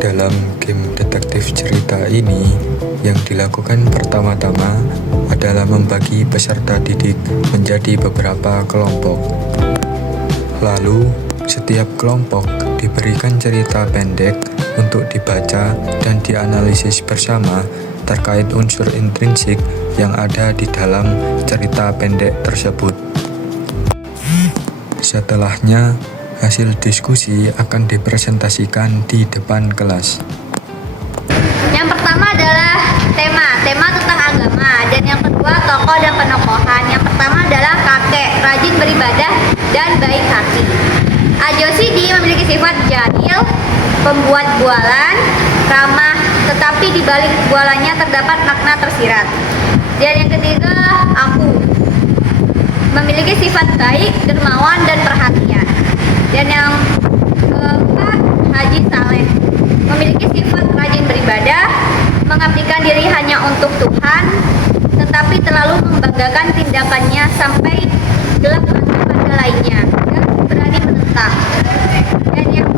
Dalam game detektif cerita ini, yang dilakukan pertama-tama adalah membagi peserta didik menjadi beberapa kelompok. Lalu, setiap kelompok diberikan cerita pendek untuk dibaca dan dianalisis bersama terkait unsur intrinsik yang ada di dalam cerita pendek tersebut. Setelahnya, hasil diskusi akan dipresentasikan di depan kelas. Yang pertama adalah tema tentang agama, dan yang kedua tokoh dan penokohan. Yang pertama adalah kakek, rajin beribadah dan baik hati. Ajosidi memiliki sifat jahil, pembuat bualan, ramah, tetapi di balik bualannya terdapat makna tersirat. Dan yang ketiga, aku memiliki sifat baik, dermawan, dan perhatian. Dan yang keempat, Haji Saleh memiliki sifat rajin beribadah, mengabdikan diri hanya untuk Tuhan, tetapi terlalu membanggakan tindakannya sampai gelap mata pada lainnya dan berani menentang. Dan yang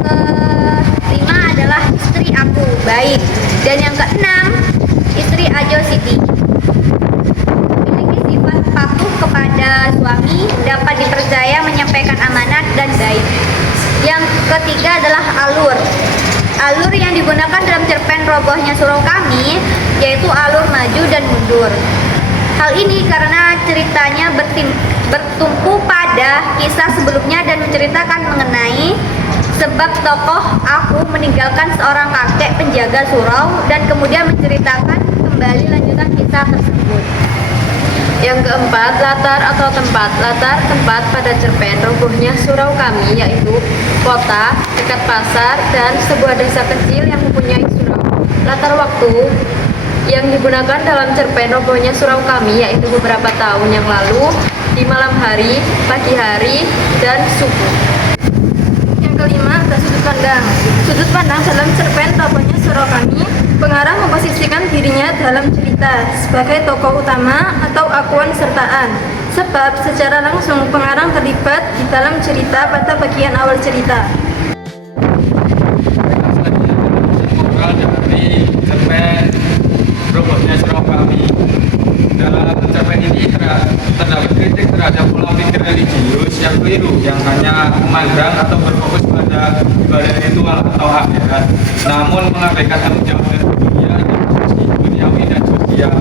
kelima adalah istri aku, baik. Dan yang keenam, istri Ajo Siti memiliki sifat patuh kepada suami, dapat dipercaya, menyampaikan amanat, dan baik. Yang ketiga adalah alur yang digunakan dalam cerpen robohnya surau kami, yaitu alur maju dan mundur. Hal ini karena ceritanya bertumpu pada kisah sebelumnya dan menceritakan mengenai sebab tokoh aku meninggalkan seorang kakek penjaga surau dan kemudian menceritakan kembali lanjutan kisah tersebut. Yang keempat, latar atau tempat. Latar tempat pada cerpen robohnya surau kami yaitu kota, dekat pasar, dan sebuah desa kecil yang mempunyai surau. Latar waktu yang digunakan dalam cerpen robohnya surau kami yaitu beberapa tahun yang lalu, di malam hari, pagi hari, dan subuh. Yang kelima adalah sudut pandang. Sudut pandang dalam cerpen robohnya surau kami, pengarang memposisikan dirinya dalam cerita sebagai tokoh utama atau akuan sertaan, sebab secara langsung pengarang terlibat di dalam cerita pada bagian awal cerita. Dari cerpen robohnya surau kami, dalam cerpen ini terdapat kritik terhadap pola pikir religius yang keliru, yang hanya memandang atau berfokus pada ibadah ritual atau akhirat, namun mengabaikan tanggung jawab dunia duniawi dan sosial.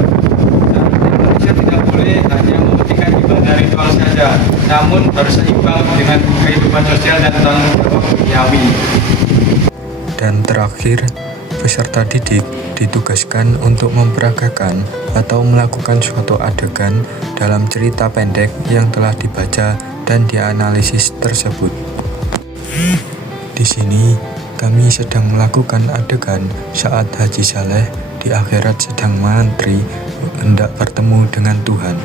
Dan Indonesia tidak boleh hanya mementingkan ibadah ritual saja, namun harus seimbang dengan kehidupan sosial dan tanggung jawab duniawi. Dan terakhir, peserta didik ditugaskan untuk memperagakan atau melakukan suatu adegan dalam cerita pendek yang telah dibaca dan dianalisis tersebut. Di sini, kami sedang melakukan adegan saat Haji Saleh di akhirat sedang mengantri hendak bertemu dengan Tuhan.